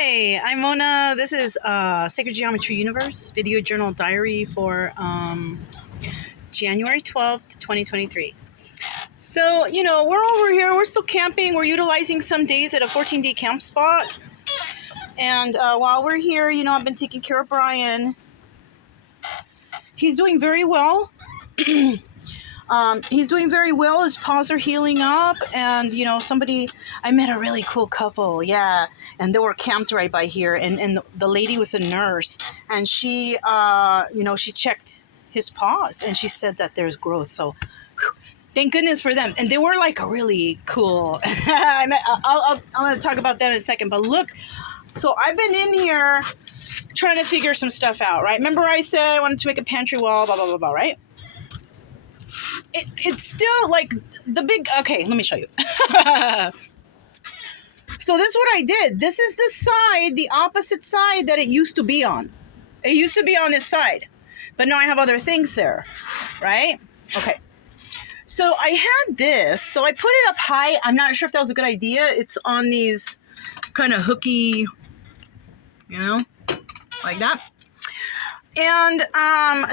Hi, I'm Mona. This is Sacred Geometry Universe video journal diary for January 12th, 2023. So, we're over here. We're still camping. We're utilizing some days at a 14-day camp spot. And while we're here, I've been taking care of Brian. He's doing very well. He's doing very well. His paws are healing up. And, I met a really cool couple. Yeah. And they were camped right by here. And the lady was a nurse. And she, she checked his paws. And she said that there's growth. So, thank goodness for them. And they were like a really cool. I'm going to talk about them in a second. But look, so I've been in here trying to figure some stuff out, right? Remember I said I wanted to make a pantry wall, blah, blah, blah, blah, right? It's still like the big, okay, let me show you. So this is what I did. This is the side, the opposite side that it used to be on. It used to be on this side, but now I have other things there, right? Okay. So I had this, so I put it up high. I'm not sure if that was a good idea. It's on these kind of hooky, like that. And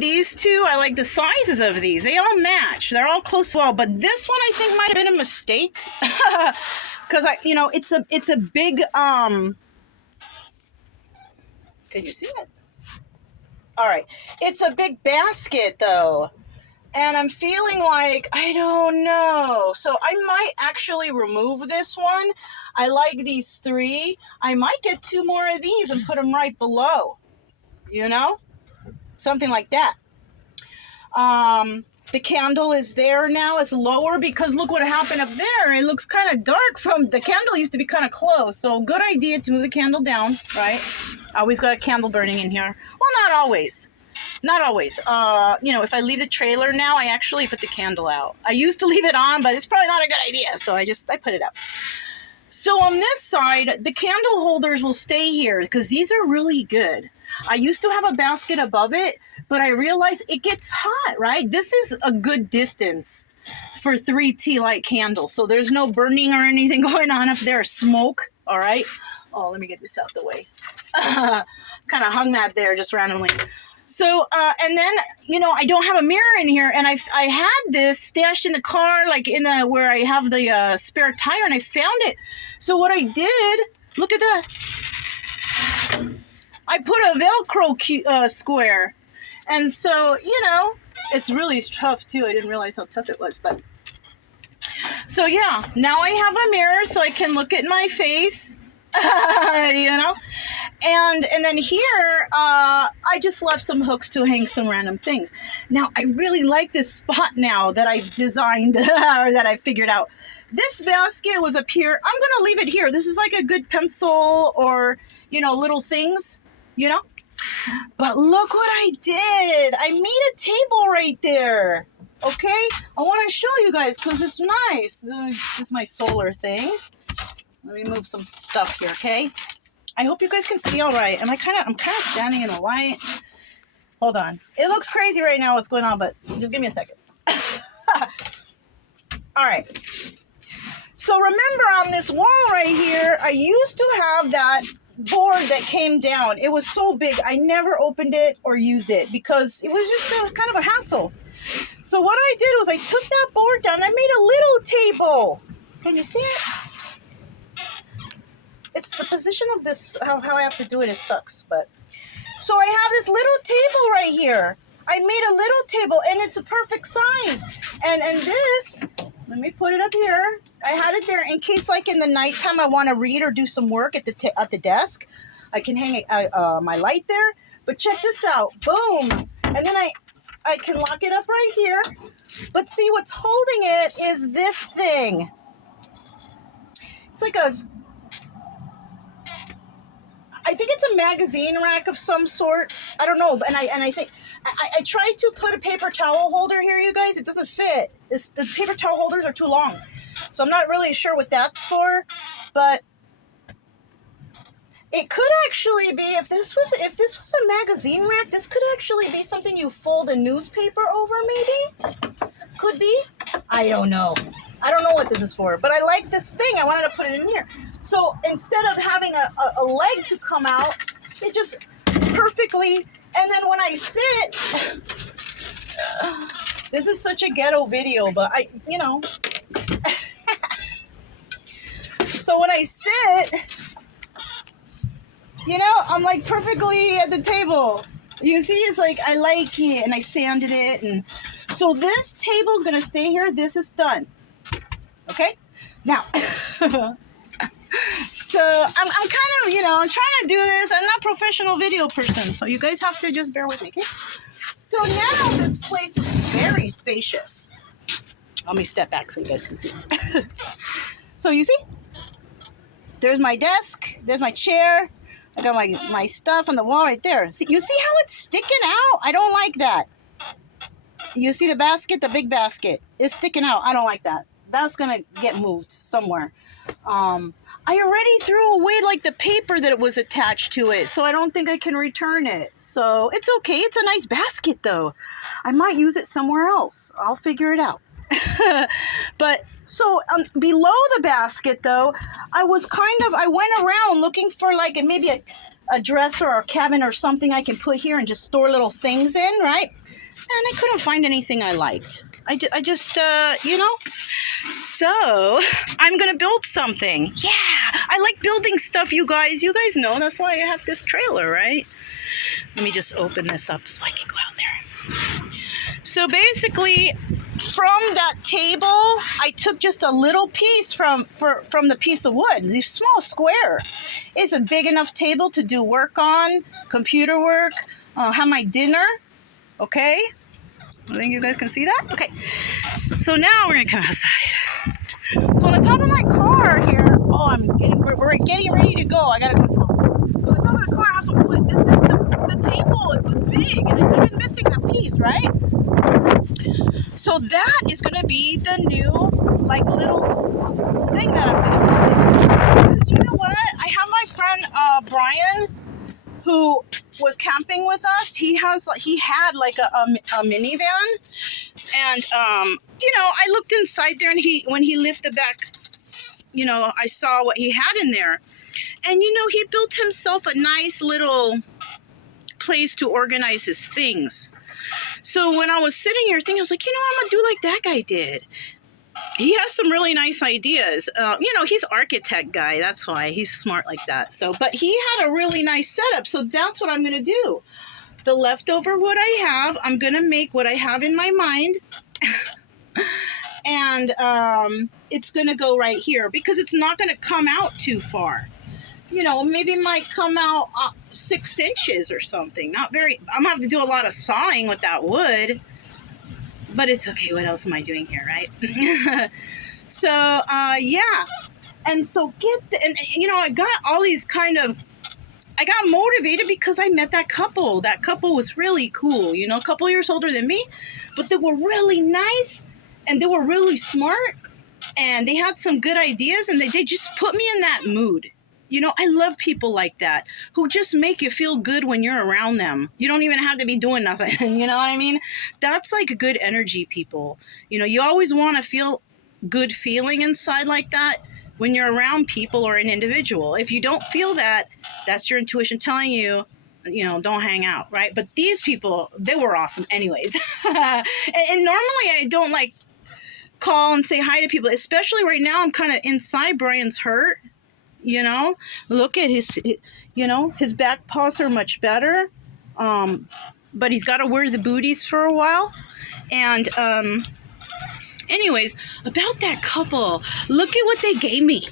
these two, I like the sizes of these. They all match. They're all close to well. But this one I think might have been a mistake. Because it's a big can you see it? All right. It's a big basket though. And I'm feeling like, I don't know. So I might actually remove this one. I like these three. I might get two more of these and put them right below. Something like that. The candle is there now. It's lower because look what happened up there. It looks kind of dark from the candle used to be kind of close. So good idea to move the candle down, right? I always got a candle burning in here. Well, not always. Not always. If I leave the trailer now, I actually put the candle out. I used to leave it on, but it's probably not a good idea. So I put it out. So on this side, the candle holders will stay here because these are really good. I used to have a basket above it, but I realized it gets hot, right? This is a good distance for 3 tea light candles. So there's no burning or anything going on up there. Smoke, all right? Oh, let me get this out the way. Kind of hung that there just randomly. So, and then, I don't have a mirror in here, and I had this stashed in the car, like where I have the spare tire, and I found it. So what I did, look at that. I put a Velcro square, and so, it's really tough, too. I didn't realize how tough it was, but. So, yeah, now I have a mirror so I can look at my face, And then here, I just left some hooks to hang some random things. Now, I really like this spot now that I've designed or that I figured out. This basket was up here. I'm going to leave it here. This is like a good pencil or, little things, But look what I did. I made a table right there. Okay? I want to show you guys because it's nice. This is my solar thing. Let me move some stuff here, okay? I hope you guys can see all right. I'm kind of standing in the light. Hold on. It looks crazy right now what's going on, but just give me a second. All right. So remember on this wall right here, I used to have that board that came down. It was so big. I never opened it or used it because it was just kind of a hassle. So what I did was I took that board down and I made a little table. Can you see it? It's the position of this, how I have to do it sucks, but. So I have this little table right here. I made a little table, and it's a perfect size. And this, let me put it up here. I had it there in case, like, in the nighttime I want to read or do some work at the desk. I can hang my light there. But check this out. Boom. And then I can lock it up right here. But see, what's holding it is this thing. It's like I think it's a magazine rack of some sort. I don't know, and I think I tried to put a paper towel holder here, you guys. It doesn't fit. The paper towel holders are too long, so I'm not really sure what that's for. But it could actually be if this was a magazine rack. This could actually be something you fold a newspaper over. Maybe could be. I don't know. I don't know what this is for, but I like this thing. I wanted to put it in here. So instead of having a leg to come out, it just perfectly, and then when I sit, this is such a ghetto video, but so when I sit, I'm like perfectly at the table. You see, it's like, I like it, and I sanded it, and so this table is gonna stay here. This is done. Okay, now, so I'm kind of, I'm trying to do this. I'm not a professional video person, so you guys have to just bear with me, okay? So now this place looks very spacious. Let me step back so you guys can see. So you see, there's my desk, there's my chair. I got my stuff on the wall right there. See, you see how it's sticking out? I don't like that. You see the basket, the big basket is sticking out. I don't like that. That's gonna get moved somewhere. I already threw away like the paper that it was attached to it, so I don't think I can return it. So it's okay. It's a nice basket though. I might use it somewhere else. I'll figure it out. But so below the basket though, I went around looking for like maybe a dresser or a cabinet or something I can put here and just store little things in, right? And I couldn't find anything I liked. I just, so I'm going to build something. Yeah, I like building stuff, you guys. You guys know that's why I have this trailer, right? Let me just open this up so I can go out there. So basically, from that table, I took just a little piece from the piece of wood, this small square. It's a big enough table to do work on, computer work, have my dinner, okay? I think you guys can see that? Okay. So now we're going to come outside. So on the top of my car here, we're getting ready to go. I got to go home. So on the top of the car, I have some wood. This is the table. It was big, and it even missing that piece, right? So that is going to be the new, like, little thing that I'm going to put there. Because you know what? I have my friend, Brian, who was camping with us. He had like a minivan, and I looked inside there, and when he lifted back, I saw what he had in there, and he built himself a nice little place to organize his things. So when I was sitting here thinking, I was like, I'm gonna do like that guy did. He has some really nice ideas. He's architect guy. That's why he's smart like that. So, but he had a really nice setup. So that's what I'm going to do. The leftover wood I have, I'm going to make what I have in my mind. And it's going to go right here because it's not going to come out too far. Maybe it might come out 6 inches or something. Not very, I'm going to have to do a lot of sawing with that wood. But it's okay. What else am I doing here, right? So, yeah. And so I got all these I got motivated because I met that couple. That couple was really cool, a couple years older than me. But they were really nice, and they were really smart, and they had some good ideas, and they just put me in that mood. I love people like that who just make you feel good when you're around them. You don't even have to be doing nothing. You know what I mean? That's like good energy people. You always want to feel good feeling inside like that when you're around people or an individual. If you don't feel that, that's your intuition telling you, don't hang out, right? But these people, they were awesome anyways. and normally I don't call and say hi to people, especially right now. I'm kind of inside. Brian's hurt. Look at his back paws are much better. But he's got to wear the booties for a while. And, anyways, about that couple, look at what they gave me.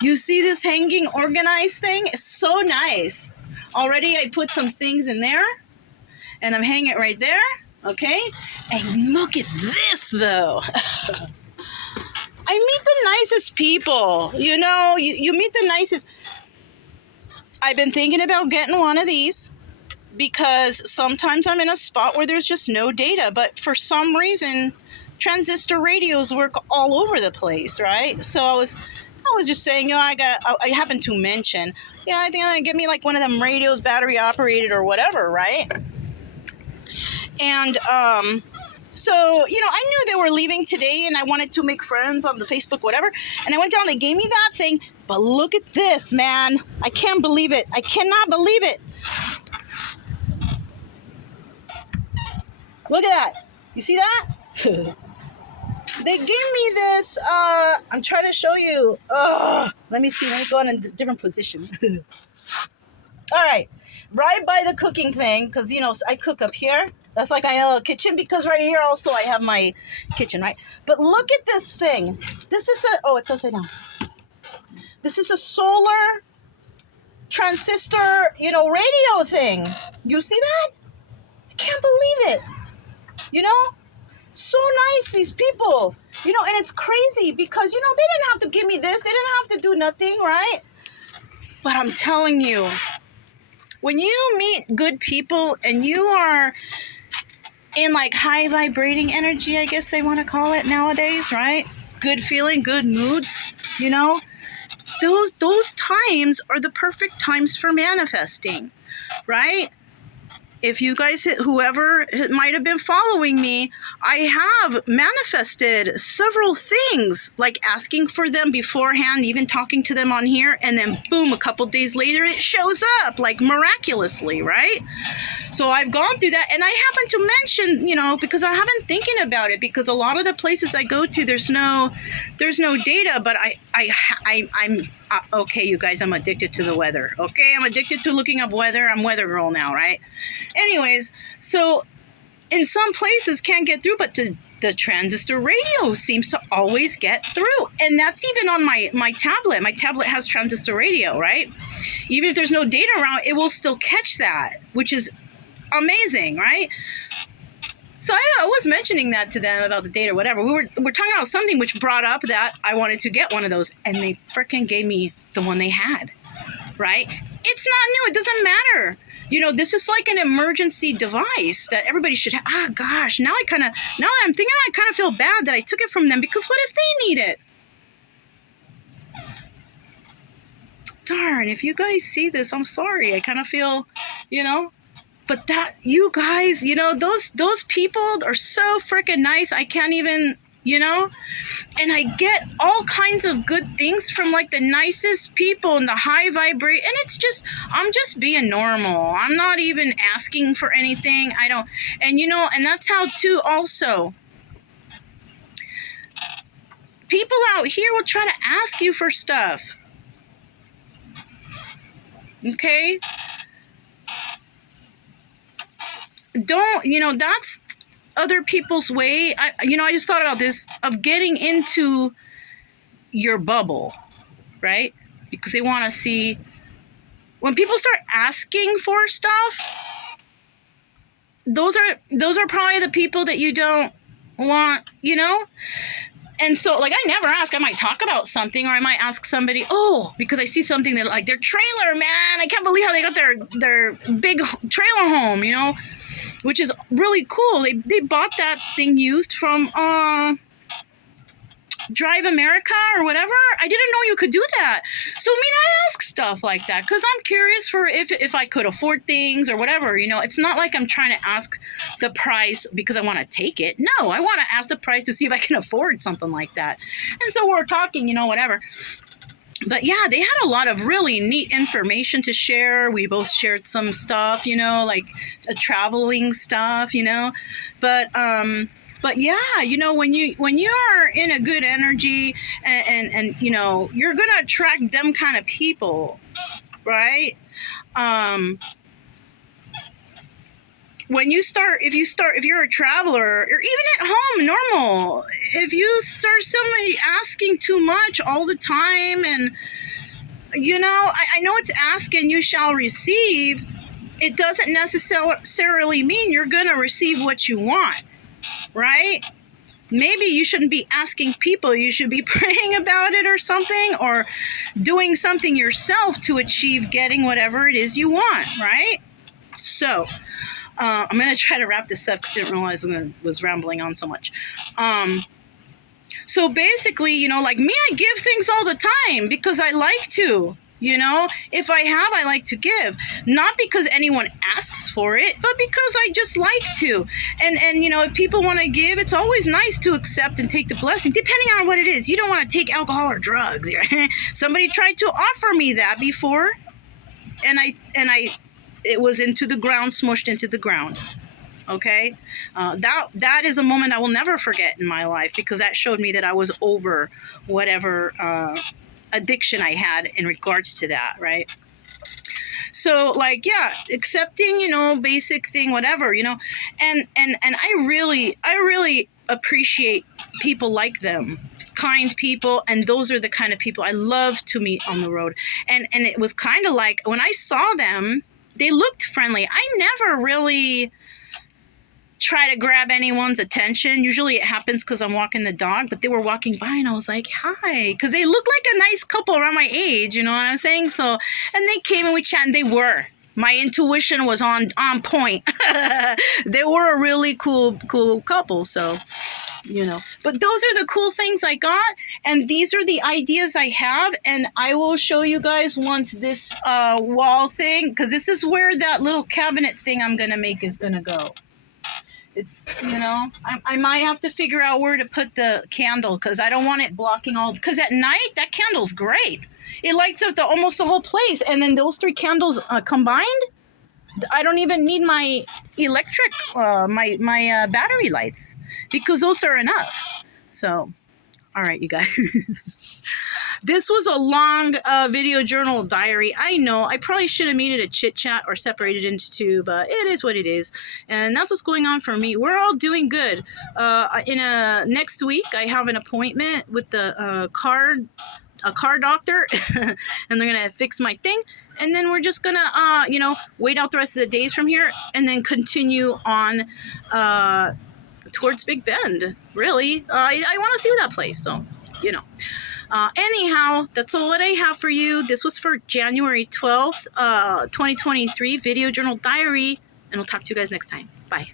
You see this hanging organized thing? It's so nice. Already I put some things in there, and I'm hanging it right there. Okay. And look at this though. I meet the nicest people, you meet the nicest. I've been thinking about getting one of these because sometimes I'm in a spot where there's just no data, but for some reason, transistor radios work all over the place, right? So I was just saying, I happened to mention, I think I'm gonna get me one of them radios, battery operated or whatever, right? And, so, I knew they were leaving today, and I wanted to make friends on the Facebook, whatever. And I went down, they gave me that thing. But look at this, man. I can't believe it. I cannot believe it. Look at that. You see that? They gave me this, I'm trying to show you. Let me see. Let me go in a different position. All right. Right by the cooking thing, because, you know, I cook up here. That's like my kitchen, because right here also I have my kitchen, right? But look at this thing. This is it's upside down. This is a solar transistor, you know, radio thing. You see that? I can't believe it. You know? So nice, these people. You know, and it's crazy because, you know, they didn't have to give me this. They didn't have to do nothing, right? But I'm telling you, when you meet good people and you are in like high vibrating energy, I guess they want to call it nowadays, right? Good feeling, good moods, you know? Those times are the perfect times for manifesting, right? If you guys, whoever might have been following me, I have manifested several things, like asking for them beforehand, even talking to them on here, and then boom, a couple days later, it shows up like miraculously, right? So I've gone through that, and I happen to mention, you know, because I have been thinking about it, because a lot of the places I go to, there's no data, but I'm okay, you guys, I'm addicted to the weather. Okay, I'm addicted to looking up weather. I'm weather girl now, right? Anyways, so in some places can't get through, but the transistor radio seems to always get through. And that's even on my tablet. My tablet has transistor radio, right? Even if there's no data around, it will still catch that, which is amazing, right? So I was mentioning that to them about the data, whatever. We're talking about something which brought up that I wanted to get one of those, and they freaking gave me the one they had, right? It's not new. It doesn't matter. You know, this is like an emergency device that everybody should have. Ah, gosh, now I'm thinking I kind of feel bad that I took it from them, because what if they need it? Darn, if you guys see this, I'm sorry. I kind of feel, you know, but that, you guys, you know, those people are so freaking nice. I can't even, you know, and I get all kinds of good things from like the nicest people and the high vibrate. And it's just, I'm just being normal. I'm not even asking for anything. And you know, and that's how too also, people out here will try to ask you for stuff. Okay? Don't, you know, that's other people's way. I just thought about this, of getting into your bubble, right? Because they want to see, when people start asking for stuff, those are probably the people that you don't want, you know? And so, like, I never ask. I might talk about something, or I might ask somebody, because I see something that, like, their trailer, man, I can't believe how they got their big trailer home, you know, which is really cool. They bought that thing used from Drive America or whatever. I didn't know you could do that. So, I mean, I ask stuff like that because I'm curious for if I could afford things or whatever, you know. It's not like I'm trying to ask the price because I want to take it. No, I want to ask the price to see if I can afford something like that. And so we're talking, you know, whatever. But yeah, they had a lot of really neat information to share. We both shared some stuff, you know, like traveling stuff, you know. But yeah, you know, when you are in a good energy and you know, you're gonna attract them kind of people, right? If you're a traveler, or even at home, normal, if you start somebody asking too much all the time, and you know, I know it's ask and you shall receive. It doesn't necessarily mean you're gonna receive what you want. Right? Maybe you shouldn't be asking people. You should be praying about it or something, or doing something yourself to achieve getting whatever it is you want, right? So, I'm going to try to wrap this up because I didn't realize I was rambling on so much. So basically, you know, like me, I give things all the time because I like to. You know, if I have, I like to give, not because anyone asks for it, but because I just like to. And you know, if people want to give, it's always nice to accept and take the blessing, depending on what it is. You don't want to take alcohol or drugs. Somebody tried to offer me that before, and I, it was into the ground, smushed into the ground. Okay, that is a moment I will never forget in my life, because that showed me that I was over whatever addiction I had in regards to that, right? So, like, yeah, accepting, you know, basic thing, whatever, you know, and I really appreciate people like them, kind people, and those are the kind of people I love to meet on the road. And it was kind of like, when I saw them, they looked friendly. I never really try to grab anyone's attention. Usually it happens because I'm walking the dog, but they were walking by and I was like, hi, because they looked like a nice couple around my age, you know what I'm saying? So, and they came and we chatted, and they were. My intuition was on point. They were a really cool couple, so, you know. But those are the cool things I got, and these are the ideas I have, and I will show you guys once this wall thing, because this is where that little cabinet thing I'm going to make is going to go. It's, you know, I might have to figure out where to put the candle, because I don't want it blocking all, because at night, that candle's great. It lights up almost the whole place, and then those 3 candles combined, I don't even need my electric, my battery lights, because those are enough. So, all right, you guys. This was a long video journal diary. I know I probably should have made it a chit chat or separated into 2, but it is what it is. And that's what's going on for me. We're all doing good. Next week, I have an appointment with the car doctor, and they're going to fix my thing. And then we're just going to, you know, wait out the rest of the days from here and then continue on towards Big Bend. Really, I want to see that place. So, you know. Anyhow, that's all what I have for you. This was for January 12th, 2023 video journal diary, and we'll talk to you guys next time. Bye.